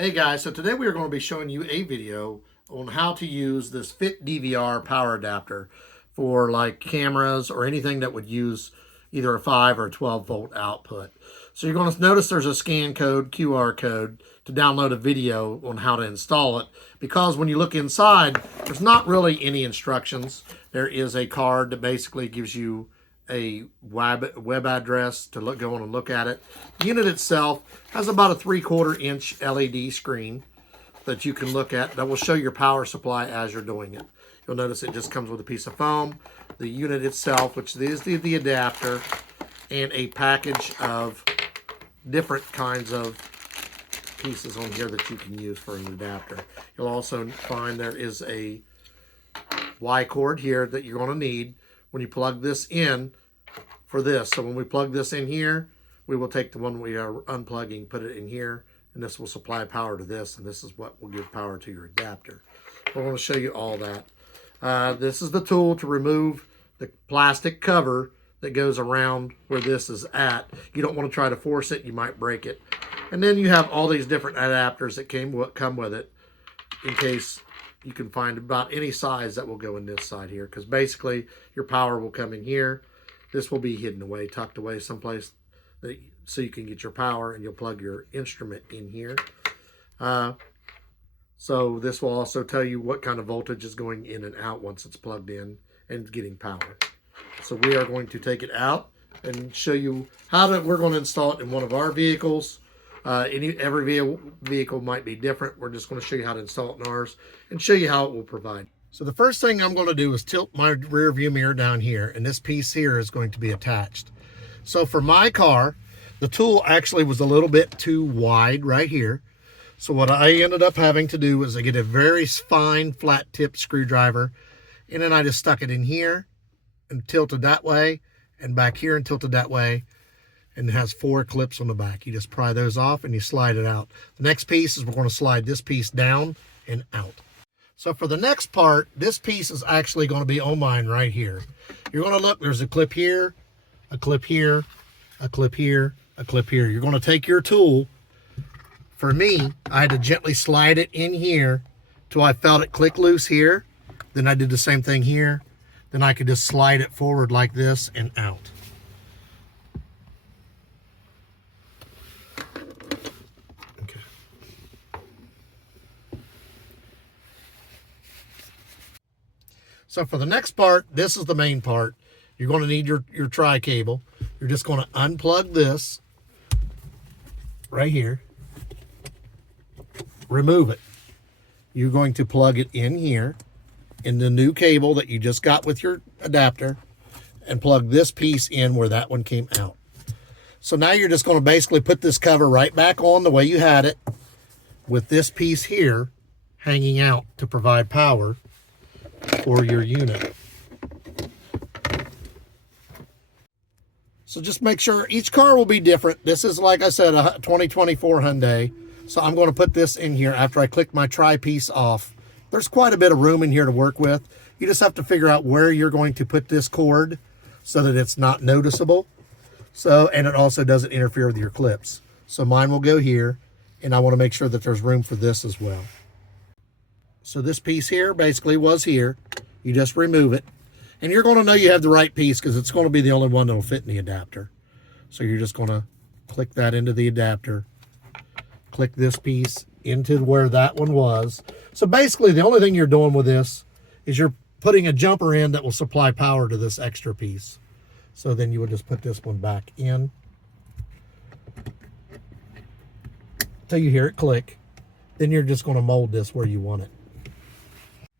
Hey guys, so today we are going to be showing you a video on how to use this fitDVR power adapter for like cameras or anything that would use either a 5 or a 12 volt output. So you're going to notice there's a scan code, QR code to download a video on how to install it, because when you look inside, there's not really any instructions. There is a card that basically gives you a web address to go on and look at it. The unit itself has about a 3/4 inch LED screen that you can look at that will show your power supply as you're doing it. You'll notice it just comes with a piece of foam, the unit itself, which is the adapter, and a package of different kinds of pieces on here that you can use for an adapter. You'll also find there is a Y cord here that you're going to need when you plug this in for this. So when we plug this in here, we will take the one we are unplugging, put it in here, and this will supply power to this, and this is what will give power to your adapter. We're going to show you all that. This is the tool to remove the plastic cover that goes around where this is at. You don't want to try to force it, you might break it. And then you have all these different adapters that come with it, in case you can find about any size that will go in this side here, because basically your power will come in here. This will be hidden away, tucked away someplace so you can get your power, and you'll plug your instrument in here. So this will also tell you what kind of voltage is going in and out once it's plugged in and getting power. So we are going to take it out and show you we're going to install it in one of our vehicles. Every vehicle might be different. We're just going to show you how to install it in ours and show you how it will provide. So the first thing I'm going to do is tilt my rear view mirror down here, and this piece here is going to be attached. So for my car, the tool actually was a little bit too wide right here. So what I ended up having to do was I get a very fine flat tip screwdriver, and then I just stuck it in here and tilted that way, and back here and tilted that way. And it has 4 clips on the back. You just pry those off and you slide it out. The next piece is we're going to slide this piece down and out. So for the next part, this piece is actually going to be on mine right here. You're going to look, there's a clip here, a clip here, a clip here, a clip here. You're going to take your tool. For me, I had to gently slide it in here till I felt it click loose here. Then I did the same thing here. Then I could just slide it forward like this and out. So for the next part, this is the main part. You're going to need your tri-cable. You're just going to unplug this right here. Remove it. You're going to plug it in here in the new cable that you just got with your adapter, and plug this piece in where that one came out. So now you're just going to basically put this cover right back on the way you had it, with this piece here hanging out to provide power for your unit. So just make sure each car will be different. This is, like I said, a 2024 Hyundai. So I'm going to put this in here after I click my tri-piece off. There's quite a bit of room in here to work with. You just have to figure out where you're going to put this cord so that it's not noticeable. And it also doesn't interfere with your clips. So mine will go here, and I want to make sure that there's room for this as well. So this piece here basically was here. You just remove it. And you're going to know you have the right piece because it's going to be the only one that will fit in the adapter. So you're just going to click that into the adapter. Click this piece into where that one was. So basically the only thing you're doing with this is you're putting a jumper in that will supply power to this extra piece. So then you would just put this one back in till you hear it click. Then you're just going to mold this where you want it.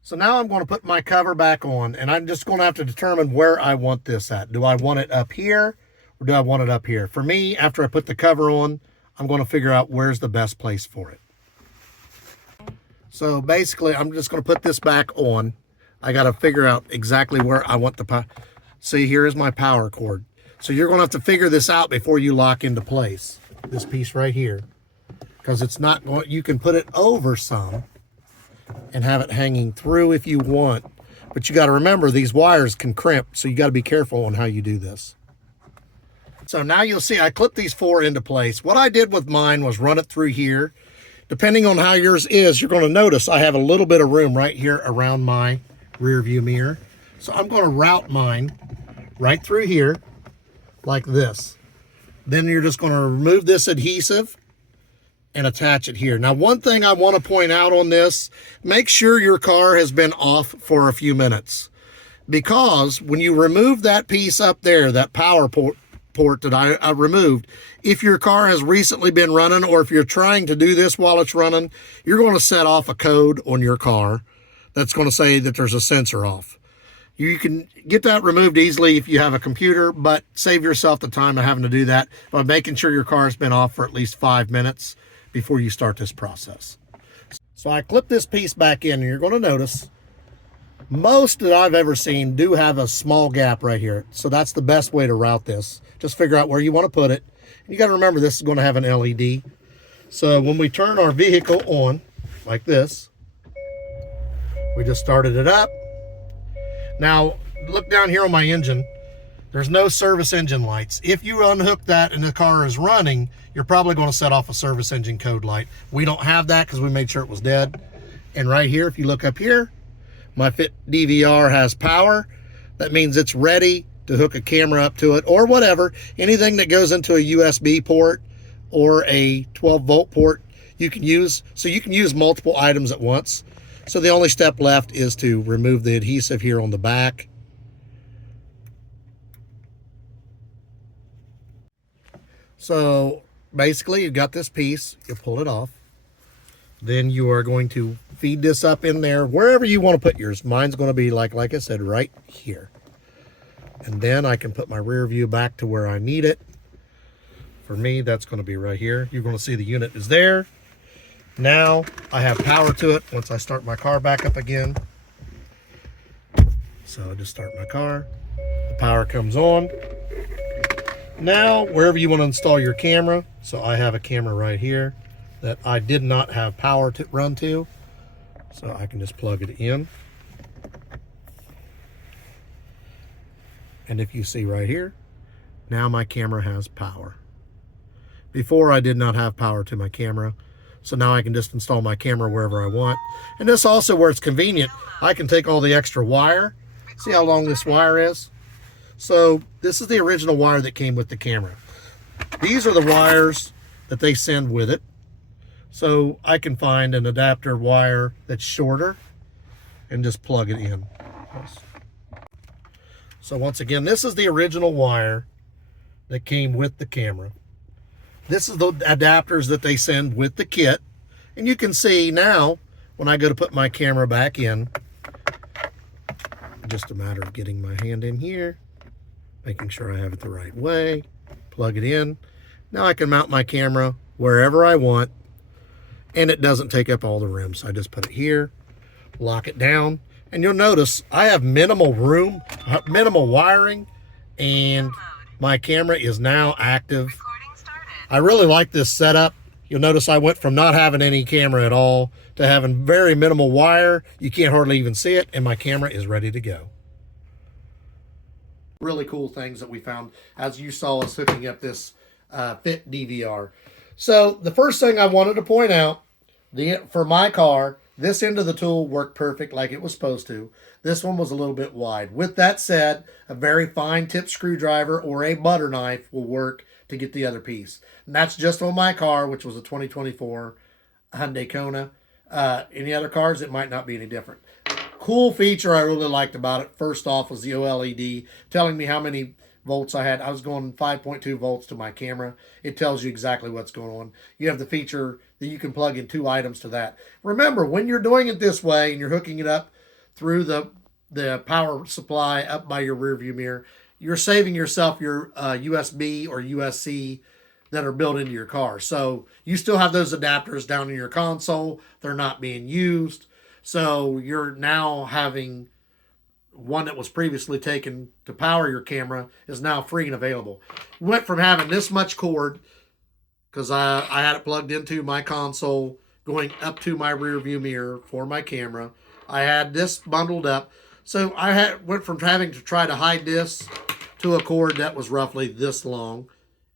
So now I'm going to put my cover back on, and I'm just going to have to determine where I want this at. Do I want it up here, or do I want it up here? For me, after I put the cover on, I'm going to figure out where's the best place for it. So basically, I'm just going to put this back on. I got to figure out exactly where I want the power. See, here is my power cord. So you're going to have to figure this out before you lock into place. This piece right here. Because it's not going, you can put it over some and have it hanging through if you want. But you got to remember, these wires can crimp, so you got to be careful on how you do this. So now you'll see I clipped these 4 into place. What I did with mine was run it through here depending on how yours is, you're going to notice I have a little bit of room right here around my rear view mirror. So I'm going to route mine right through here like this. Then you're just going to remove this adhesive and attach it here. Now, one thing I want to point out on this, make sure your car has been off for a few minutes, because when you remove that piece up there, that power port that I removed, if your car has recently been running, or if you're trying to do this while it's running, you're going to set off a code on your car that's going to say that there's a sensor off. You can get that removed easily if you have a computer, but save yourself the time of having to do that by making sure your car has been off for at least 5 minutes before you start this process. So I clip this piece back in, and you're going to notice most that I've ever seen do have a small gap right here. So that's the best way to route this. Just figure out where you want to put it. And you got to remember, this is going to have an LED. So when we turn our vehicle on like this, we just started it up. Now look down here on my engine. There's no service engine lights. If you unhook that and the car is running, you're probably going to set off a service engine code light. We don't have that because we made sure it was dead. And right here, if you look up here, my fitDVR has power. That means it's ready to hook a camera up to it, or whatever. Anything that goes into a USB port or a 12-volt port, you can use. So you can use multiple items at once. So the only step left is to remove the adhesive here on the back. So basically, you've got this piece, you pull it off. Then you are going to feed this up in there, wherever you want to put yours. Mine's going to be, like I said, right here. And then I can put my rear view back to where I need it. For me, that's going to be right here. You're going to see the unit is there. Now I have power to it once I start my car back up again. So I just start my car. The power comes on. Now, wherever you want to install your camera, so I have a camera right here that I did not have power to run to, so I can just plug it in. And if you see right here, now my camera has power. Before, I did not have power to my camera, so now I can just install my camera wherever I want. And this also, where it's convenient, I can take all the extra wire. See how long this wire is? So this is the original wire that came with the camera. These are the wires that they send with it. So I can find an adapter wire that's shorter and just plug it in. So once again, this is the original wire that came with the camera. This is the adapters that they send with the kit. And you can see now, when I go to put my camera back in, just a matter of getting my hand in here, making sure I have it the right way, plug it in. Now I can mount my camera wherever I want, and it doesn't take up all the room. So I just put it here, lock it down, and you'll notice I have minimal room, minimal wiring, and my camera is now active. I really like this setup. You'll notice I went from not having any camera at all to having very minimal wire. You can't hardly even see it, and my camera is ready to go. Really cool things that we found as you saw us hooking up this fitDVR. So the first thing I wanted to point out, for my car, this end of the tool worked perfect like it was supposed to. This one was a little bit wide. With that said, a very fine tip screwdriver or a butter knife will work to get the other piece. And that's just on my car, which was a 2024 Hyundai Kona. Any other cars, it might not be any different. Cool feature I really liked about it, first off, was the OLED telling me how many volts I had. I was going 5.2 volts to my camera. It tells you exactly what's going on. You have the feature that you can plug in 2 items to that. Remember, when you're doing it this way and you're hooking it up through the power supply up by your rear view mirror, you're saving yourself your USB or USB-C that are built into your car. So you still have those adapters down in your console. They're not being used. So you're now having one that was previously taken to power your camera is now free and available. We went from having this much cord, because I had it plugged into my console, going up to my rear view mirror for my camera. I had this bundled up. So went from having to try to hide this to a cord that was roughly this long.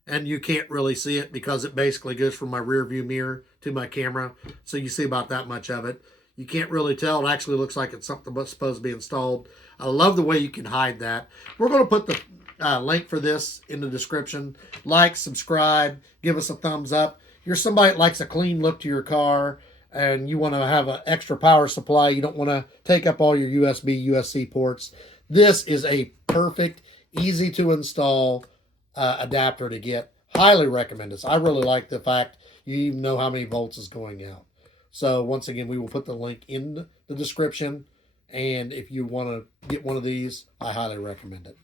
And you can't really see it because it basically goes from my rear view mirror to my camera. So you see about that much of it. You can't really tell. It actually looks like it's something that's supposed to be installed. I love the way you can hide that. We're going to put the link for this in the description. Like, subscribe, give us a thumbs up. You're somebody that likes a clean look to your car and you want to have an extra power supply. You don't want to take up all your USB, USB ports. This is a perfect, easy to install adapter to get. Highly recommend this. I really like the fact you even know how many volts is going out. So once again, we will put the link in the description. And if you want to get one of these, I highly recommend it.